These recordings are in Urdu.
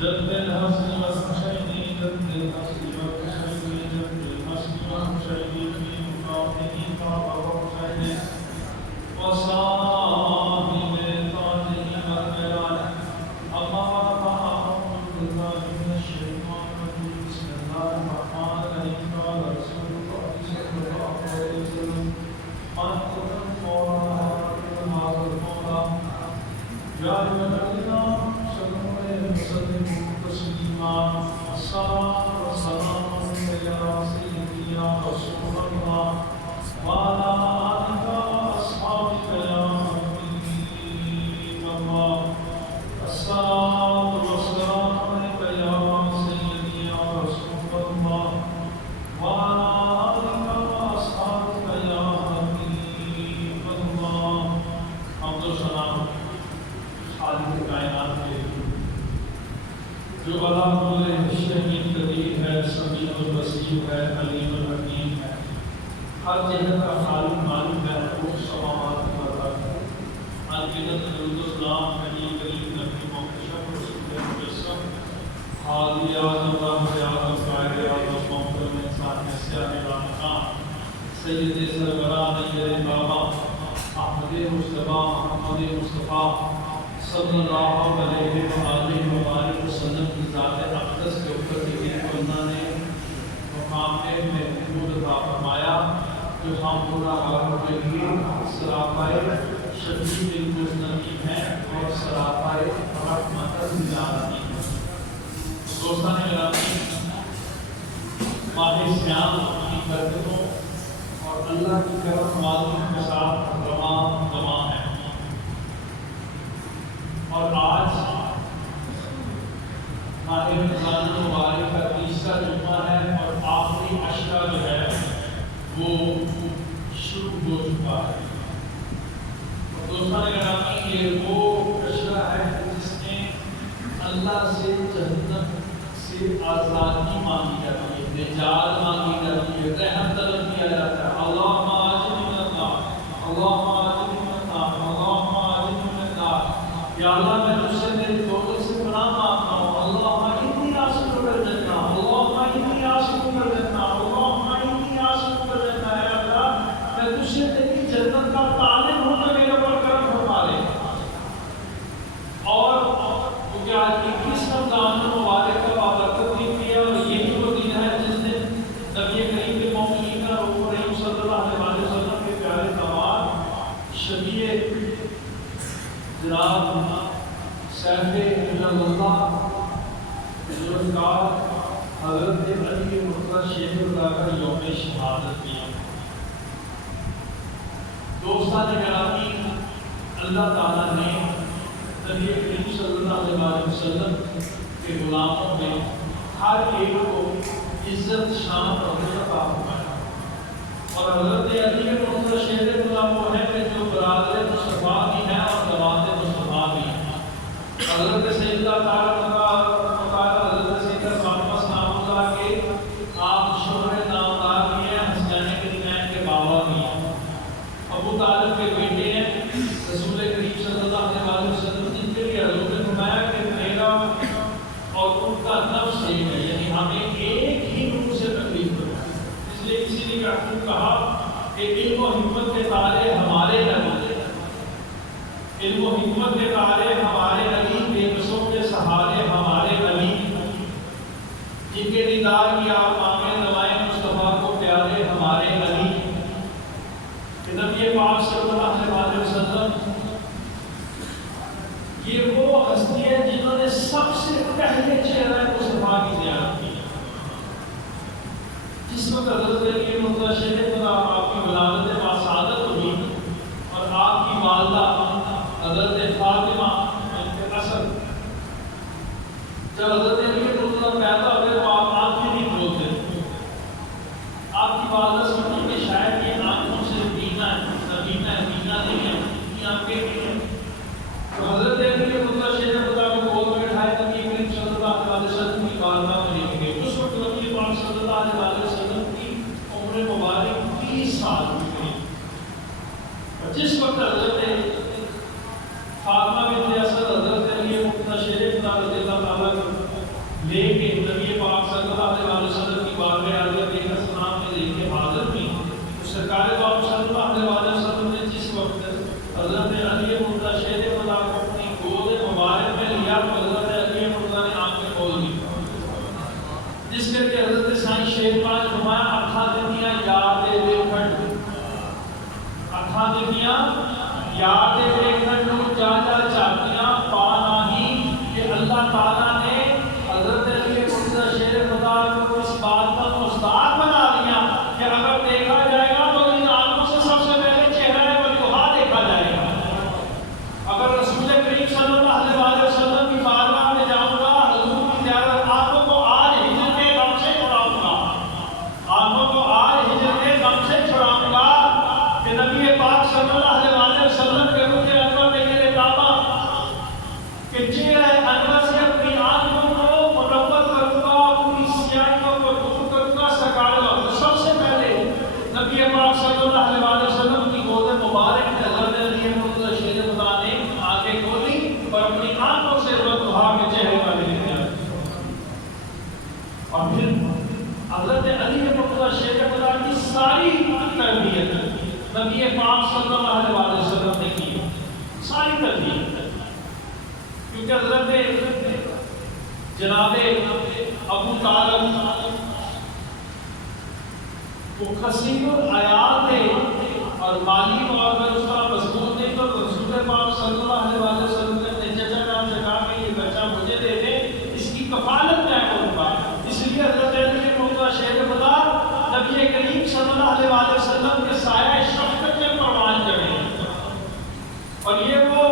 جد الحسن والحسين جد الحسن والحسين جد الحسن والحسين في مقامه طاب وحسين وصاحب تاجه والملال. أما بعد فأعوذ بالله من الشيطان الرجيم. بسم الله الرحمن الرحيم. قال رسول الله صلى الله عليه وسلم من قتل فورا هذا المولى يا أيها الذين آمنوا صلوا عليه وسلموا تسليما. الصلاة والسلام عليك يا سيدي يا رسول الله وعلى آلك وأصحابك يا حبيب الله. الصلاة والسلام عليك يا سيدي يا رسول الله وعلى آلك وأصحابك يا حبيب الله. حمد و ثنا خالق کائنات کے جو اللہ بولے شہید قدیر ہے، سمیع البصیر ہے، علیم الحکیم ہے، ہر جہت کا خالق معلوم ہے، وہ سماوات پر رکھ انگیزت درود و سلام نبی کریم نبی محتشم رسول مجسم حاضر اعظم رحمت اعظم قائد اعظم محترم انسان سیاہ رحمان سید سرورہ نیر بابا احمد مصطفیٰ محمد مصطفیٰ صلی اللہ علیہ وآلہ وسلم کی ذات اقدس کے اوپر دیکھیں تو اللہ نے مقام میں محمود عطا فرمایا جو ہم پورا عالم کے لیے سراپائے شفیع المذنبین ہیں اور سراپائے رحمت للعالمین ہیں. دوستان گرامی، ماہ سیام کی برکتوں اور اللہ کی کرم نوازی کے ساتھ رواں ہے اور آج ماہ رمضان المبارک کا تیسرا جمعہ ہے اور آخری عشرہ جو ہے وہ شروع ہو چکا ہے. اور دوستان گرامی، یہ وہ عشرہ ہے جس میں اللہ سے جہنم سے آزادی مانگی جاتی ہے، نجات مانگی جاتی ہے، رحم طلب کیا جاتا ہے. اللہم آجرنی من النار، اللہم آجرنی من النار، اللہم آجرنی من النار. یا اللہ میں تجھ سے میری دوزخ سے پناہ مانگتا ہوں. اللہم انی آسف الجنہ، اللہم انی آسف الجنہ، اللہم انی آسف الجنہ. اے اللہ میں تجھ سے تیری جنت کا طالب ہوں، تو میرے پر کرم فرما لے. اور کیونکہ آج 21 رمضان المبارک کا بابرکت دن ہے اور یہی وہ دن ہے جس دن نبی کریم کے مومنین کا روح رحیم صلی اللہ علیہ وسلم کے پیارے داماد شفیع جناب سیف اللہ ذوالفقار حضرت علی مرتضیٰ شیخ اللہ کا یوم شہادت کیا. دوستان گرامی، اللہ تعالیٰ نے نبی کریم صلی اللہ علیہ وسلم کے غلاموں میں ہر ایک کو عزت شان اور عطا فرمایا. اور حضرت علی مرتضیٰ شیخ اللہ وہ ہے کہ جو برادر مصطفیٰ بھی ہیں اور جماعت مصطفیٰ بھی ہیں. حضرت سیدہ حضرت سیدہ فاطمہ سلام اللہ کے آپ شوہر نامدار بھی ہیں، حسنین کریمین کے بابا بھی ہیں، ابو طالب کے بیٹے ہیں. رسول کریم صلی اللہ علیہ وسلم جن کے لیے حضور نے فرمایا کہ میرا اور ان کا نفس ایک ہے، یعنی ہمیں ایک ہی روح سے تکلیف ہوتا ہے. اس لیے کسی نے کہا کہ علم و حکمت کے تارے ہمارے نبی، علم و حکمت کے تارے ہمارے نبی، بے بسوں کے سہارے ہمارے نبی، جن کے دیدار کی آپ مانگیں نوائے مصطفیٰ کو پیارے ہمارے نبی. کہ نبی پاک صلی اللہ علیہ وسلم یہ وہ ہستی ہے جنہوں نے سب سے پہلے چہرہ مصطفیٰ کی زیارت کی. جس وقت حضرت علی مرتضیٰ شیخ اللہ آپ کی ولادت باسعادت ہوئی اور آپ کی والدہ حضرت فاطمہ بنت اسد جب حضرت علی مرتضیٰ پیدا ہوئے تو آپ آنکھیں نہیں کھولتے. آپ کی والدہ سمجھی کہ شاید یہ آنکھوں سے بینا ہے، بینا نہیں ہے، یہ آنکھیں نہیں ہیں. تو حضرت علی مرتضیٰ شیخ اللہ کو گود میں اٹھائے نبی کریم صلی اللہ علیہ وسلم کی والدہ میں لے گئے. اس وقت نبی پاک صلی اللہ علیہ وسلم کی عمر مبارک 30 سال ہوئی. اور جس وقت حضرت یاد دیکھن نو جا جا چاہتیاں پانا ہی کہ اللہ تعالیٰ نے حضرت علی مرتضیٰ شیر خدا کو اس بات کا استاد بنا دیا کہ اگر دیکھا جائے گا تو ان آنکھوں سے سب سے پہلے چہرہ وجوہا دیکھا جائے گا. اگر رسول کریم صلی اللہ علیہ وسلم کی بارگاہ میں جاؤں گا حضور کی زیارت آنکھوں کو آج ہجر کے غم سے چھڑاؤں گا, آنکھوں کو آج ہجر کے غم سے چھڑاؤں گا کہ نبی پاک صلی اللہ علیہ وسلم کے روح انور میں یہ کعبہ کہ چہرہ انور سے اپنی آنکھوں کو مربت کروں گا, اپنی سیاہیوں کو دور کروں گا, سکاڑوں گا. تو سب سے پہلے نبی پاک صلی اللہ علیہ وسلم کی گود مبارک میں حضرت علی مرتضیٰ شیر خدا نے آنکھیں کھولی اور اپنی آنکھوں سے وجوہا کے چہرے پر لے لیا. اور پھر حضرت علی مرتضیٰ شیر خدا کی ساری تربیت نبی پاک صلی اللہ علیہ وسلم نے کی, ساری تربیت. کیونکہ حضرت جناب ابو طالب وہ کثیر العیال تھے اور مالی طور پر اس کا مضبوط نہیں, تو رسول پاک صلی اللہ علیہ وسلم نے اپنے چچا جان سے کہا کہ یہ بچہ مجھے دے دے, اس کی کفالت میں کروں گا. اس لیے حضرت علی مرتضیٰ شیر خدا نبی کریم صلی اللہ علیہ وسلم کے سایہ شفقت میں پروان چڑھے. اور یہ وہ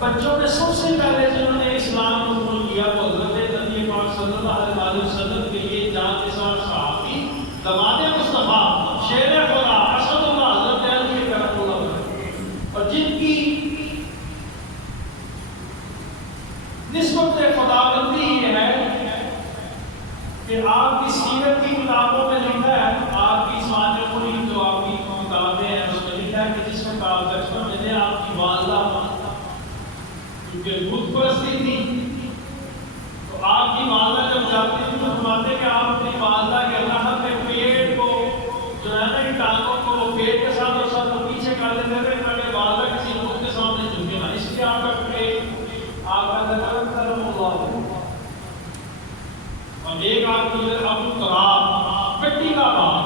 بچوں میں سب سے پہلے جنہوں نے اسلام کو قبول کیا وہ حضرت نبی پاک صلی اللہ علیہ وسلم کے لیے جان نثار صحابی داماد مصطفیٰ شیر خدا اسد اللہ حضرت علی کرم اللہ, اور جن کی نسبت خداوندی یہ ہے کہ آپ کی سیرت کی کتابوں میں لکھا ہے, آپ کی سوانح پوری جو آپ کی کتابیں ہیں اس میں لکھا ہے کہ جس میں کہا کرتا میں نے آپ کی والدہ کیونکہ بت پرستی تھی تو آپ کی والدہ جب جاتی تھی تو فرماتے کہ آپ اپنی والدہ کے اللہ کے پیٹ کو جو ہے نا ٹانگوں کو وہ پیٹ کے ساتھ اور ساتھ وہ پیچھے کر دیتے تھے تاکہ والدہ کسی بت کے سامنے جھکے نہ, اس لیے آپ کا پیٹ آپ کا کرم اللہ. اور ایک آپ کو ابو تراب مٹی کا باغ,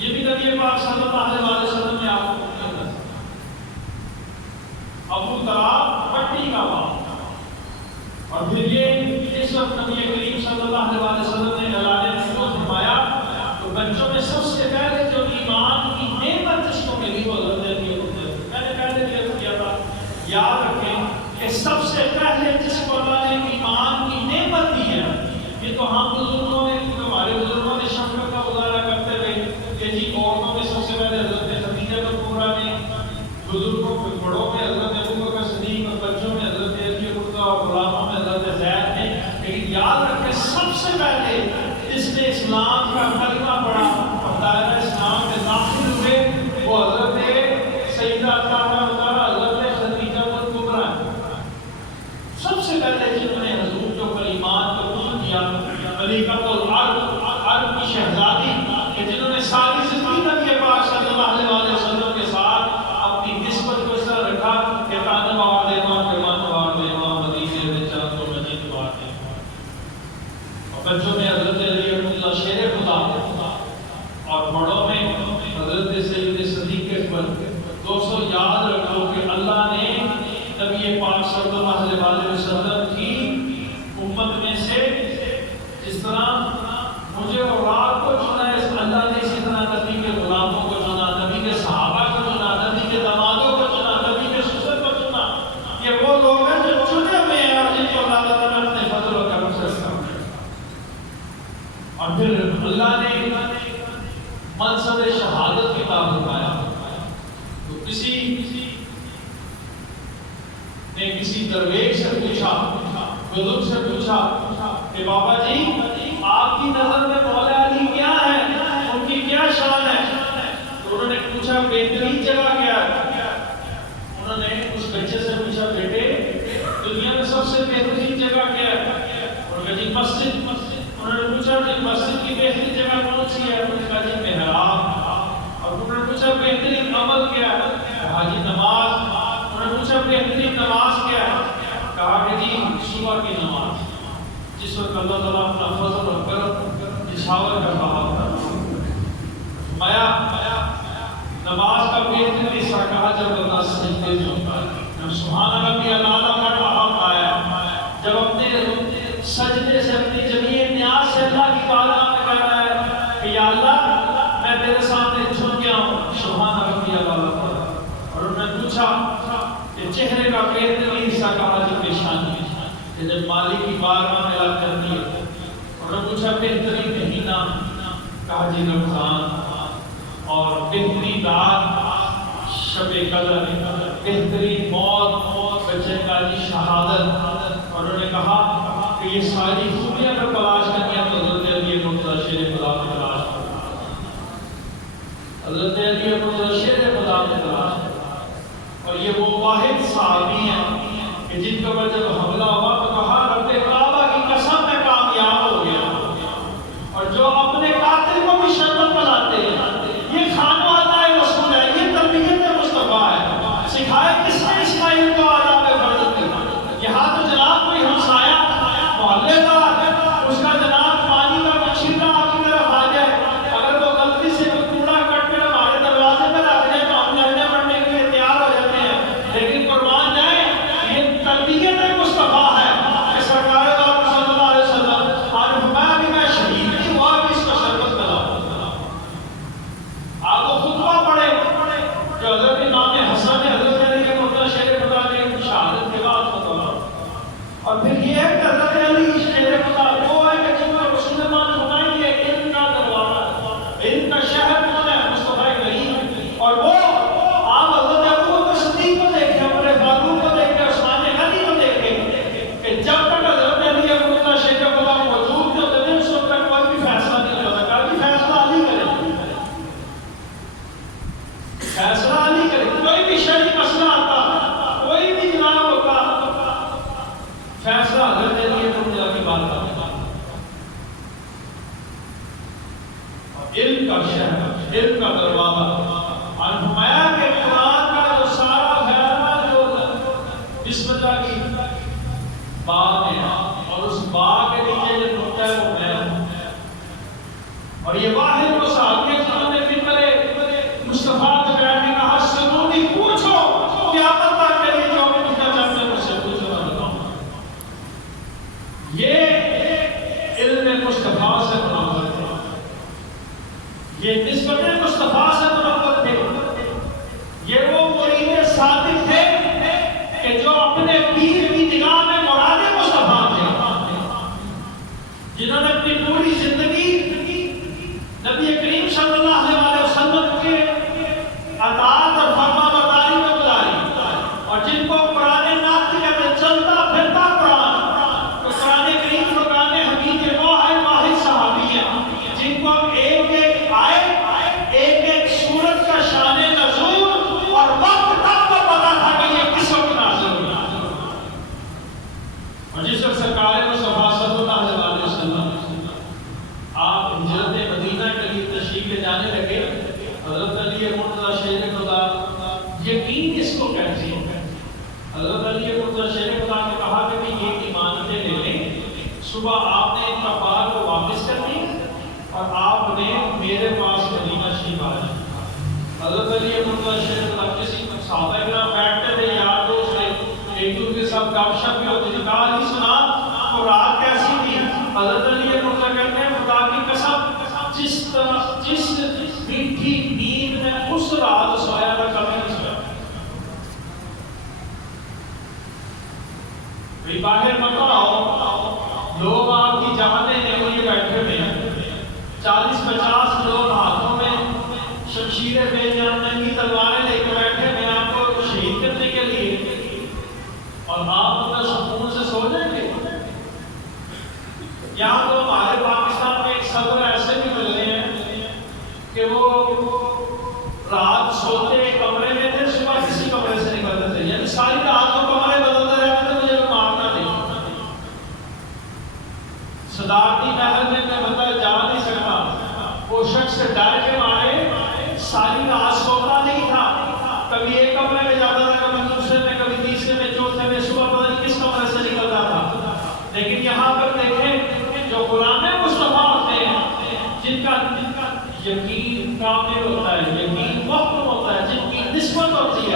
یہ بھی نبی پاک صلی اللہ علیہ وسلم نے آپ کو ابو تراب مٹی کا باغ. اور پھر یہ اس وقت نبی کریم صلی اللہ علیہ وسلم نے اعلان نبوت فرمایا تو بچوں میں سب سے پہلے جو ایمان کی نعمت جس کو ملی وہ حضرت علی ہوتے ہیں. میں نے پہلے بھی عرض کیا تھا, یاد رکھیں کہ سب سے پہلے جس کو اللہ نے ایمان کی نعمت دی ہے, یہ تو ہم بزرگوں نے ہمارے بزرگوں نے شفقت کا مظاہرہ کرتے ہوئے کہ جی عورتوں میں سب سے پہلے حضرت خدیجہ کبریٰ نے, بزرگوں کے بڑوں میں حضرت ابو بکر صدیق, اور بچوں میں حضرت علی مرتضیٰ اور غلاموں میں حضرت زید نے. لیکن یاد رکھیں سب سے پہلے اس نے اسلام کا کلمہ پڑھا اور دائرہ اسلام میں داخل ہوئے وہ حضرت سیدہ طاہرہ حضرت خدیجہ کبریٰ. سب سے پہلے جنہوں نے حضور جو کلمات قبول کیا ملکۃ العرب کی شہزادی کہ جنہوں نے ساری زندگی نبی پاک صلی اللہ علیہ وسلم کے ساتھ اپنی نسبت کو اس طرح رکھا کہ تانے باہر دے ماں کے مان باہر دے ماں مدینے میں چاند و مجید باہر دے ماں. اور بچوں میں حضرت علی مرتضیٰ شیر خدا اور بڑوں میں حضرت سید صدیق اکبر. دوستو یاد رکھو کہ اللہ نے نبی پاک صلی اللہ علیہ وسلم کی امت میں سے جس طرح مجھے اور آپ کو چنا ہے, اللہ نے اسی طرح نبی کے غلاموں کو چنا, نبی کے صحابہ کو چنا, نبی کے دامادوں کو چنا, نبی کے سسر کو چنا. یہ وہ لوگ ہیں جو چنے ہوئے ہیں اور جن کو اللہ تعالیٰ نے اپنے فضل و کرم سے رکھا. اور پھر اللہ نے منصب شہادت کی تعلق پایا. تو کسی نے کسی درویش سے پوچھا, بزرگ سے پوچھا کہ بابا جی آپ کی نظر میں مولا علی کیا ہے, ان کی کیا شان ہے؟ تو انہوں نے پوچھا بہترین جگہ کیا ہے؟ انہوں نے اس بچے سے پوچھا بیٹے دنیا میں سب سے بہترین جگہ کیا ہے؟ انہوں نے کہا جی مسجد. انہوں نے پوچھا جی مسجد کی بہترین جگہ کون سی ہے؟ انہوں نے کہا جی محراب. اور انہوں نے پوچھا بہترین عمل کیا ہے؟ کہا جی نماز. انہوں نے پوچھا بہترین نماز کیا ہے؟ کہا کہ جی صبح کی نماز, جس وقت اللہ تعالیٰ اپنا فضل اور کرم نشاور کا بہاؤ کرتا. نماز کا بہترین حصہ کہا جب اللہ سجدے میں ہوتا ہے، جب سبحان ربی الاعلیٰ کا کہا پایا، جب اپنے سجدے سے اپنی جمیع نیاز سے اللہ کی بارگاہ میں کہہ رہا ہے کہ یا اللہ میں تیرے سامنے جھک گیا ہوں، سبحان ربی الاعلیٰ پڑھا۔ اور انہوں نے پوچھا کہ چہرے کا بہترین حصہ کہا جو پیشانی ہے، کہ جب مالک کی بارگاہ میں اللہ کرتی ہے۔ انہوں نے پوچھا بہترین مہینہ، کہا جی رمضان، اور بہترین رات شب قدر، بہترین موت بچے کا جی شہادت۔ اور انہوں نے کہا کہ یہ ساری خوبیاں اگر تلاش کرنی ہے تو حضرت علی مرتضیٰ شیر خدا میں تلاش کرنا، حضرت علی مرتضیٰ شیر خدا میں تلاش کرنا۔ اور یہ وہ واحد صحابی ہیں کہ جن کے اوپر جب حملہ ہوا تو کہا رب کعبہ کی قسم میں کامیاب ہو گیا۔ اور جو اپنے قاتل کو بھی شربت پلاتے ہیں، یہ کھانا آتا ہے رسول ہے، یہ تربیت مصطفیٰ ہے۔ سکھائے کس نے اسماعیل کو آداب فرض کی؟ یہاں تو جناب کوئی ہمسایہ محلے کا اس کا جناب پانی کا چھیٹا آپ کی طرف آ جائے، اگر وہ غلطی سے کوڑا کٹ کر ہمارے دروازے پر رکھ جائے تو ہم لڑنے پڑنے کے لیے تیار ہو جاتے ہیں، لیکن قربان جائیں یہ تربیت مصطفیٰ ہے کہ سرکار صلی اللہ علیہ وسلم اور فرمایا بھی میں شہید نہیں ہوا بھی اس کا شربت پلاؤ۔ آپ کو خطبہ پڑھے جو حضرت امام حسن نے حضرت علی کے مرتضیٰ شیر خدا کی شہادت کے بعد خطبہ، اور پھر یہ ہے کہ حضرت علی شیر خدا وہ ہے کہ جن کو رسول اللہ نے فرمایا کہ علم کا دروازہ، علم کا شہر کون ہے؟ مصطفیٰ کریم۔ اور وہ آپ حضرت ابو بکر صدیق کو دیکھیں، عمر فاروق کو دیکھیں، عثمان غنی کو دیکھیں کہ جب تک حضرت علی مرتضیٰ شیر خدا موجود تھے ہوتے تھے اس وقت تک کوئی بھی فیصلہ نہیں ہوتا تھا کہ فیصلہ علی کرے، فیصلہ علی کرے۔ کوئی بھی شرعی مسئلہ آتا، کوئی بھی جناب ہوتا، فیصلہ حضرت علی مرتضیٰ کی بات کرتا۔ علم کا شہر، علم کا دروازہ، اور فرمایا کہ قرآن کا جو سارا فیصلہ جو بسم اللہ کی باغ ہے اور اس باغ کے نیچے جو نقطہ ہے وہ میں ہوں۔ اور یہ واحد وہ صحابی ہیں جنہوں نے فکر مصطفیٰ کے بیان میں کہا سنونی پوچھو قیامت تک کے لیے جو بھی پوچھنا چاہتے ہیں مجھ سے پوچھو میں بتاؤں۔ یہ علم مصطفیٰ سے منور تھے، یہ نسبت مصطفیٰ سے منور تھے، یہ وہ مرید صادق تھے کہ جو اپنے پیر کی نگاہ میں مراد مصطفیٰ تھے، جنہوں نے اپنی پوری زندگی نبی کریم صلی اللہ علیہ وسلم کے اطاعت اور فرما برداری میں گزاری، اور جن کو قرآن ناطق کہتے ہیں، چلتا پھرتا قرآن، تو قرآن کریم فرقان حمید کے واحد صحابی ہیں جن کو ایک ایک آیت، ایک ایک سورت کا شان نزول اور وقت تک کو پتا تھا کہ یہ کس وقت نازل ہوئی۔ اور جس وقت سرکار مصطفیٰ صلی اللہ علیہ وسلم آپ ہجرت مدینہ کے لیے تشریف لے جانے لگے، حضرت علی مرتضیٰ شیر خدا یقین اس کو کہتے ہیں، حضرت علی مرتضیٰ شیر خدا نے کہا کہ بھی یہ ایمانتیں لے لیں، صبح آپ نے ان کفار کو واپس کر دی اور آپ نے میرے پاس مدینہ شریف آ جائے۔ حضرت علی مرتضیٰ شیر خدا کسی صحابہ کرام بیٹھتے تھے، یار دوست ایک دوسرے کے ساتھ گپ شپ بھی ہوتی تھی، کہا علی سنا تو رات کیسی تھی؟ حضرت علی مرتضیٰ کہتے ہیں خدا کی قسم جس میٹھی نیند میں اس رات سویا تھا کبھی نہیں سویا۔ باہر مت آؤ، لوگ آپ کی جانیں ہیں وہ یہ بیٹھے ہوئے ہیں، 40-50 لوگ ہاتھوں میں شمشیریں بے جان ننگی تلواریں لے کے بیٹھے ہیں آپ کو شہید کرنے کے لیے، اور آپ اپنا سکون سے سو جائیں گے۔ یہاں تو ہمارے پاکستان میں ایک صدر ایسے بھی مل رہے ہیں کہ وہ رات سوتے کمرے میں تھے، صبح کسی کمرے سے نکلتے تھے، یعنی ساری رات کو کمرے بدلتے رہتے تھے، مجھے مارنا نہیں۔ صدارتی محل میں میں بندہ جا نہیں سکتا، وہ شخص سے ڈر کے مارے ساری رات سوتا نہیں تھا، کبھی ایک کمرے میں جاتا تھا، کبھی دوسرے میں، کبھی تیسرے میں، چوتھے میں، صبح پتہ نہیں کس کمرے سے نکلتا تھا۔ لیکن یہاں پر دیکھیں جو غلام مصطفیٰ ہوتے ہیں، جن کا یقین کامل ہوتا ہے، یقین محکم ہوتا ہے، جن کی نسبت ہوتی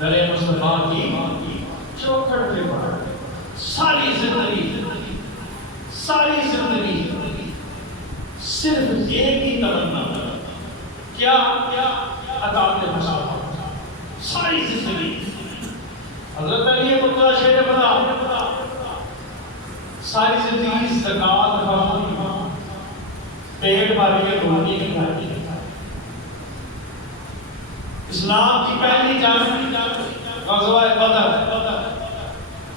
در مصطفیٰ کی چوکھٹ پہ پڑا ساری زندگی صرف ایک ہی تمنا کیا عطاء مصطفیٰ ساری زندگی حضرت علی مطلع شیر بتا ساری زندگی زکات کھاؤ پیٹ بھر کے روٹی نہیں کھائی اسلام کی پہلی جنگ غزوہ بدر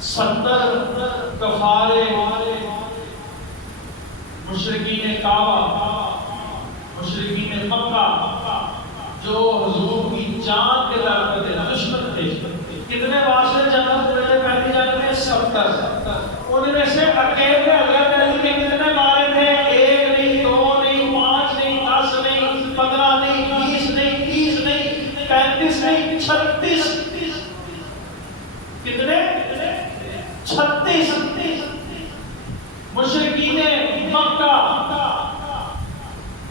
70 کفارے مشرکین کعبہ مشرکین مکہ جو حضور کی جان کے طرف تھے دشمن تھے کتنے واسطے جنگ ہوئے پہلی جنگ میں 70 ان میں سے اکیلے حضرت علی کے کتنے مارے تھے 1 نہیں 2 نہیں 5 نہیں 10 نہیں 15 نہیں 20 نہیں 30 نہیں 35 نہیں 36 کتنے 36 مشرکین مکہ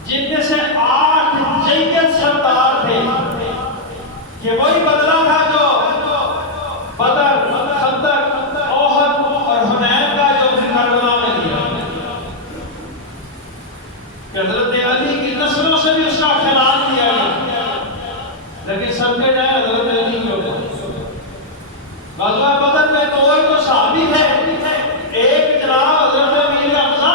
جن میں سے 8 جیت سردار تھے کہ وہی بدلہ تھا جو بدر خندق احد اور حنین کا جو کربلا میں دیا کہ حضرت علی کی نسلوں سے بھی اس کا خیال کیا گیا لیکن سب کے جائے حضرت علی کے اوپر غزوہ بدر میں تو صحابی تھے ایک جناب حضرت امیر حمزہ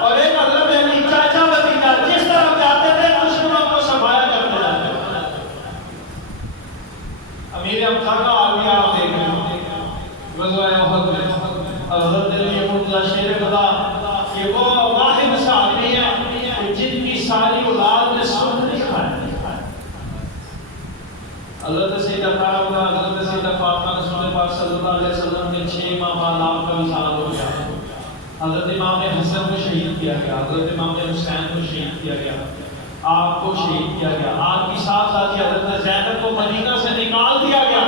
اور ایک حضرت علی چاچا بھتیجا جس طرف جاتے تھے دشمنوں کو صفایا کرتے جاتے امیر حمزہ کا آگے آپ دیکھیں غزوہ احد میں حضرت علی مطلع شیر بتا کہ وہ واحد صحابی ہیں جن کی ساری اولاد نے سن نہیں کھایا حضرت سیدہ طاہرہ حضرت سیدہ فاطمہ رسول پاک صلی اللہ علیہ وسلم کے 6 ماہ بعد آپ کا وصال ہو گیا حضرت امام حسن کو شہید کیا گیا حضرت امام حسین کو شہید کیا گیا آپ کو شہید کیا گیا آپ کی ساتھ ساتھ حضرت زینب کو مدینہ سے نکال دیا گیا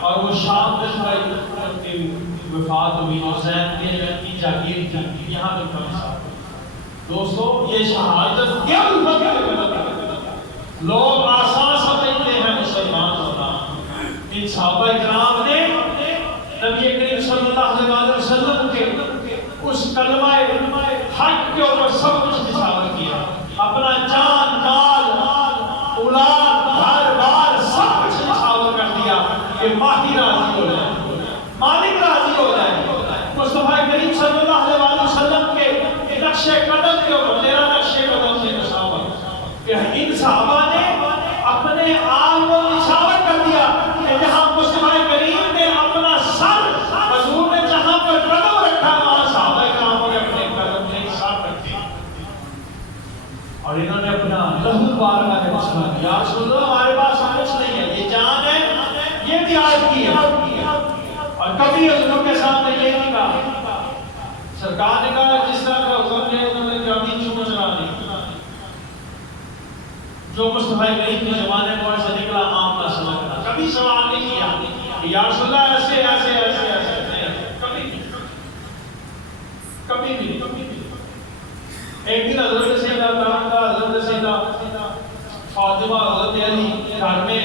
اور وہ شام میں کی وفات ہوئی جو زینب کی جاگیر تھی یہاں تک کا مثال دوستو یہ شہادت کیا لوگ آسان سمجھتے ہیں مسلمان ہونا ان صحابہ کرام نے نبی کریم صلی اللہ علیہ وسلم کے اس کلمہ حق کے اوپر سب کچھ نثار کیا اپنا جان مال اولاد گھر بار سب کچھ نثار کر دیا کہ ماہی راضی ہو جائے مالک راضی ہو جائے مصطفیٰ کریم صلی اللہ علیہ وسلم کے نقش قدم کے اوپر تیرا نقش قدم سے نثار کہ ان صحابہ نے اپنے آپ کو نچھاور کر دیا کہ جہاں مصطفیٰ کریم نے اپنا سر حضور نے جہاں پر قدم رکھا وہاں صحابہ کراموں نے اپنے قدم سے سر رکھ دیا اور انہوں نے اپنا لہو بارگاہ میں مسئلہ کیا یا رسول اللہ ہمارے پاس کچھ نہیں ہے یہ جان ہے یہ بھی آیت کی ہے اور کبھی حضور کے سامنے یہ نہیں کہا سرکار نے کہا جس طرح کا حضور نے انہوں نے کبھی چون چلا نہیں جو مصطفیٰ کریم کے زمانے میں ایسا نکلا معاملہ سمجھ کرنا کبھی سوال نہیں کیا کہ یا رسول اللہ ایسے ایسے ایسے ایسے کبھی نہیں ایک دن حضرت سیدہ حضرت سیدہ فاطمہ حضرت علی گھر میں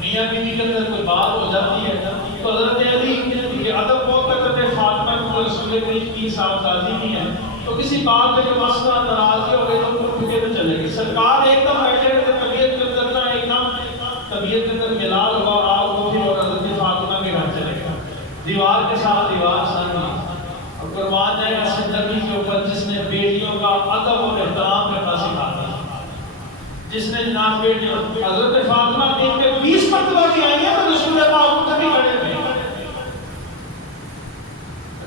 میاں بیوی کے اندر کوئی بات ہو جاتی ہے تو حضرت علی یہ ادب بہت کرتے ہیں فاطمہ کو رسول کریم کی صاحب سازی نہیں ہے تو کسی بات میں جو مسئلہ ناراضی ہو گئی تو اٹھ کے تو چلے گی سرکار ایک دم بیٹھے رہتے طبیعت کے اندر نہ ایک دم طبیعت کے اندر ملال ہوا اور آپ اٹھے اور حضرت فاطمہ کے گھر چلے گئے دیوار کے ساتھ دیوار سامنے اور قربان جائے ایسے نبی کے اوپر جس نے بیٹیوں کا ادب اور احترام کرنا سکھایا جس نے جناب بیٹیوں حضرت فاطمہ کے 20 مرتبہ بھی آئی ہے تو رسول پاک کبھی کھڑے تھے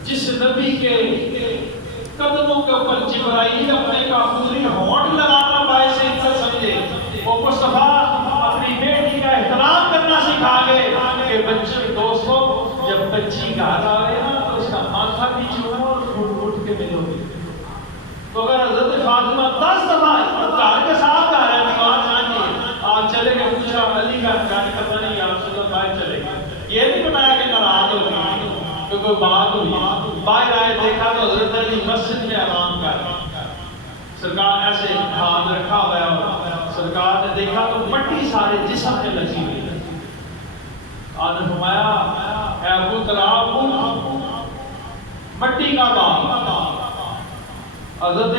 جس نبی کے قدموں کے اوپر جبرائیل اپنے کافوری ہونٹ لگانا باعث عزت سمجھے وہ مصطفیٰ اپنی بیٹی کا احترام کرنا سکھا گئے کہ بچے دوستوں جب بچی گھر آ رہے ہیں تو اس کا ماتھا بھی چومو اور اٹھ کے ملو گے تو اگر حضرت فاطمہ 10 دفعہ گھر کے ساتھ آ رہے ہیں دیوار جانیے آپ چلے گئے پوچھا علی کا جانے پتہ نہیں آپ صلی اللہ باہر چلے گئے یہ نہیں بتایا کہ ناراض ہو گئی کہ کوئی بات ہوئی باہر آئے دیکھا تو حضرت علی مسجد میں آرام کر سرکار ایسے ہاتھ رکھا ہوا ہے اور سرکار نے دیکھا تو مٹی سارے جسم میں لگی ہوئی آپ نے فرمایا اے ابو تراب مٹی کا باغ، حضرت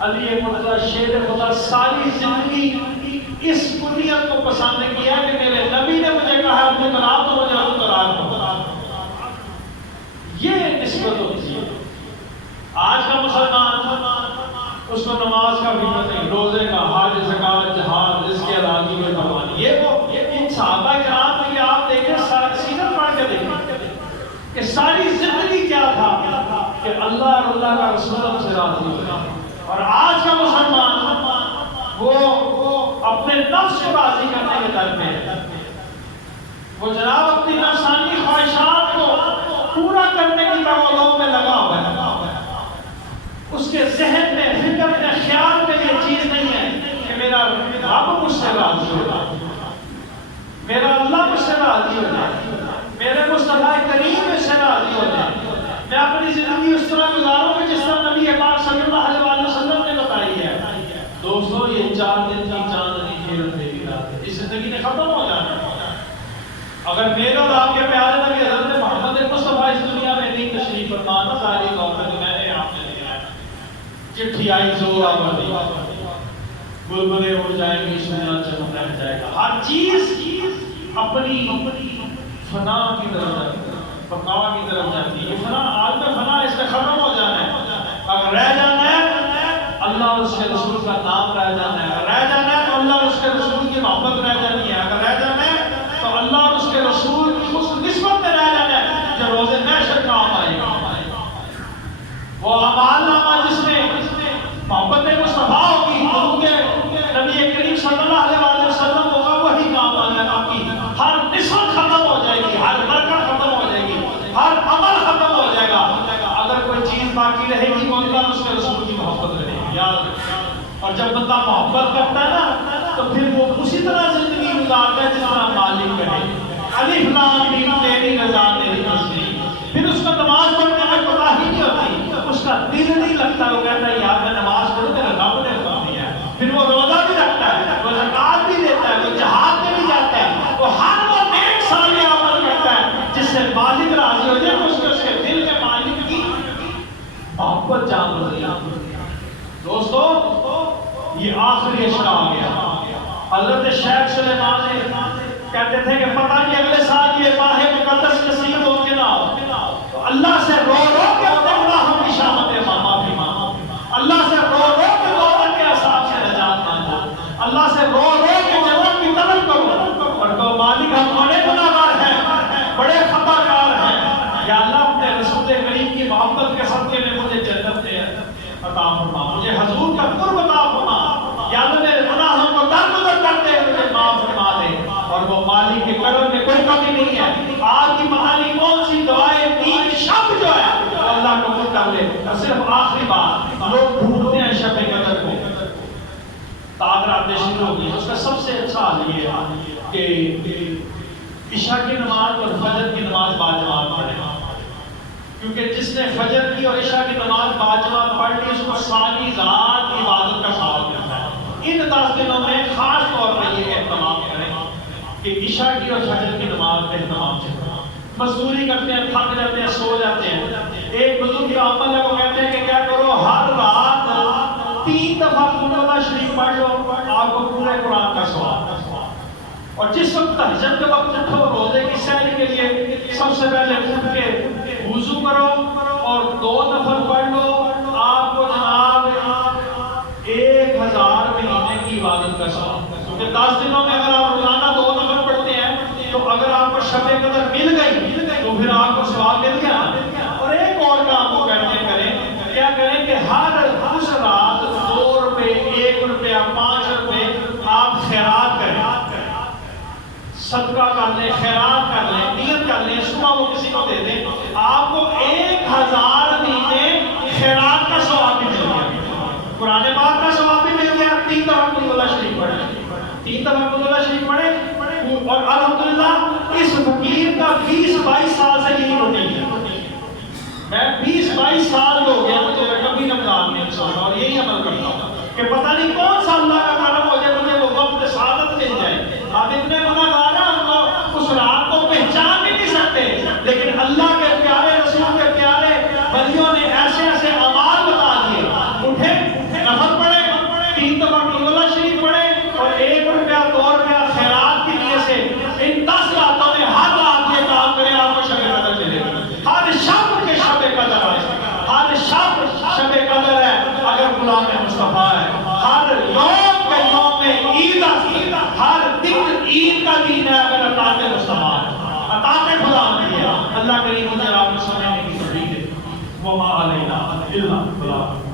علی مرتضیٰ شیر خدا ساری زندگی اس بنیت کو پسند کیا کہ میرے نبی نے مجھے کہا ابو تراب تو مجھے ابو تراب کو، یہ نسبت ہوتی ہے۔ آج کا مسلمان اس کو نماز کا بھی نہیں، روزے کا، حج، زکات، جہاد، رزق ادائیگی میں قربانی، یہ وہ ان صحابہ کرام میں آپ دیکھیں، سیرت پڑھ کے دیکھیں کہ ساری زندگی کیا تھا کہ اللہ اور اللہ کا رسول ہم سے راضی ہو جائے۔ اور آج کا مسلمان وہ اپنے نفس کو راضی کرنے کے در پہ ہے، وہ جناب اپنی نفسانی خواہشات کو پورا کرنے کی کاموں میں لگا ہوا ہے۔ اس کے ذہن میں، فکر میں، خیال میں یہ چیز نہیں ہے کہ میرا رب مجھ سے راضی ہو جائے، میرا اللہ مجھ سے راضی ہو جائے، میرے مصطفیٰ کریم مجھ سے راضی ہو جائے، میں اپنی زندگی اس طرح گزاروں کہ جس طرح نبی پاک صلی اللہ علیہ وسلم نے بتائی ہے۔ دوستو یہ 4 دن کی چاندنی کی اندھیری رات ہے، اس زندگی نے ختم ہو جانا ہے۔ اگر میرے اور آپ کے پیارے نبی حضرت محمد مصطفیٰ اس دنیا میں نہیں تشریف فرما نا ظاہری طور پر میں نے آپ نے لکھا ہے، چٹھی آئی زور آوردی، بلبلیں اڑ جائیں گی، سونا چمک رہ جائے گا، ہر چیز اپنی فنا کی طرف جاتی ہے، بقا کی طرف جاتی ہے۔ یہ فنا عالم فنا اس میں ختم ہو جانا ہے۔ اگر رہ جانا ہے اللہ اور اس کے رسول کا نام رہ جانا ہے، اگر رہ جانا ہے تو اللہ اور اس کے رسول کی محبت رہ جانی ہے، اگر رہ جانا ہے تو اللہ اور اس کے رسول کی اس نسبت میں رہ جانا ہے جو روز محشر کام آئے گا۔ وہ اعمال نامہ جس میں محبت مصطفیٰ ہوگی، کیونکہ نبی کریم صلی اللہ علیہ وسلم ہوگا، وہی کام آنے کی ہر نسبت ختم ہو جائے گی، ہر برکت ختم ہو جائے گی، ہر عمل ختم ہو جائے گا۔ اگر کوئی چیز باقی رہے گی وہ اللہ اس کے رسول کی محبت رہے گی، یاد۔ اور جب بندہ محبت کرتا ہے نا تو پھر وہ اسی طرح زندگی گزارتا ہے جس طرح مالک کہے، الف لام میم تیری رضا میری مرضی۔ پھر اس کو نماز پڑھنے میں کوتاہی نہیں ہوتی، اس کا دل نہیں لگتا، وہ کہتا ہے یار میں نماز پڑھوں میرا رب نے حکم دیا ہے۔ پھر وہ روزہ بھی رکھتا ہے، وہ زکات بھی دیتا ہے، وہ جہاد میں بھی جاتا ہے، وہ ہر وہ نیک صالح عمل کرتا ہے جس سے مالک راضی ہو جائے، اس کے دل میں مالک کی محبت جان رہی ہے۔ دوستو یہ آخری اشرا آ گیا۔ حضرت شیخ سلیمان نے کہتے تھے کہ پتہ نہیں اگلے سال یہ ماہ مقدس نصیب ہو کے نہ ہو، تو اللہ سے رو رو کے اپنے گناہوں کی شامت معافی مانگو، اللہ سے رو رو کے موت کے عذاب سے نجات مانگو، اللہ سے رو رو کے جنت کی طلب کرو، اور کہو مالک ہم بڑے گناہگار ہیں، بڑے خطا کار ہیں، یا اللہ اپنے رسول کریم کی محبت کے صدقے میں مجھے جنت عطا فرما، مجھے حضور کا قرب عطا فرما، یا اللہ میرے گناہوں کو درگزر کرتے مجھے معاف فرما دے۔ اور وہ مالک کے کرم میں کوئی کمی نہیں ہے۔ آج کی مہانی کون سی دعائیں 3 شب جو ہے اللہ قبول کر لے۔ اور صرف آخری بات، لوگ ڈھونڈتے ہیں شب قدر کو، تعداد میں شروع ہوگی، اس کا سب سے اچھا حال یہ ہے کہ عشاء کی نماز اور فجر کی نماز باجماعت پڑھے، کیونکہ جس نے فجر کی اور عشاء کی نماز باجماعت پڑھ لی اس کو ساری رات عبادت کا ثواب ملتا ہے۔ ان 10 دنوں میں خاص طور پر یہ اہتمام کریں کہ عشاء کی اور فجر کی نماز اہتمام سے مزدوری کرتے ہیں، تھک جاتے ہیں، سو جاتے ہیں۔ ایک بزرگ کا عمل ہے، وہ کہتے ہیں کہ کیا کرو ہر رات 3 دفعہ قل اللہ شریف پڑھ لو، آپ کو پورے قرآن کا ثواب۔ اور جس وقت تہجد کے وقت اٹھو روزے کی سحری کے لیے، سب سے پہلے اٹھ کے وضو کرو اور 2 نفل پڑھ لو، آپ کو جناب 1000 مہینے کی عبادت کا ثواب۔ کیونکہ 10 دنوں میں اگر آپ روزانہ 2 نفل پڑھتے ہیں تو اگر آپ کو شب قدر مل گئی تو پھر آپ کو ثواب مل گیا۔ اور ایک اور کام کو کریں، کیا کریں کہ ہر اس رات 2 روپے، 1 روپیہ، 5 روپے آپ خیرات کریں، صدقہ کر لیں، خیرات کر لیں، نیت کر لیں، صبح وہ کسی کو دے دیں، آپ کو 1000 مہینے خیرات کا ثواب بھی مل گیا، قرآن پاک کا ثواب بھی مل گیا۔ 3 دفعہ قل اللہ شریف پڑھیں، 3 دفعہ قل اللہ شریف پڑھیں۔ اور الحمدللہ اس فقیر کا 20-22 سال سے یہی روٹین ہے، میں 20-22 سال ہو گیا مجھے کبھی رمضان میں سوتا اور یہی عمل کرتا ہوں کہ پتہ نہیں کون سا اللہ کا کرم ہو جائے مجھے وہ وقت سعادت مل جائے۔ آپ اتنے گناہگار ہیں، ہم کو اس رات غلام مصطفیٰ ہے، ہر یوم کا یوم عید ہے، ہر دن عید کا دن ہے اگر عطا مصطفیٰ ہے، عطا خدا نہیں ہے۔ اللہ کریم مجھے آپ کو سمجھنے کی توفیق دے۔ وما علینا الا البلاغ۔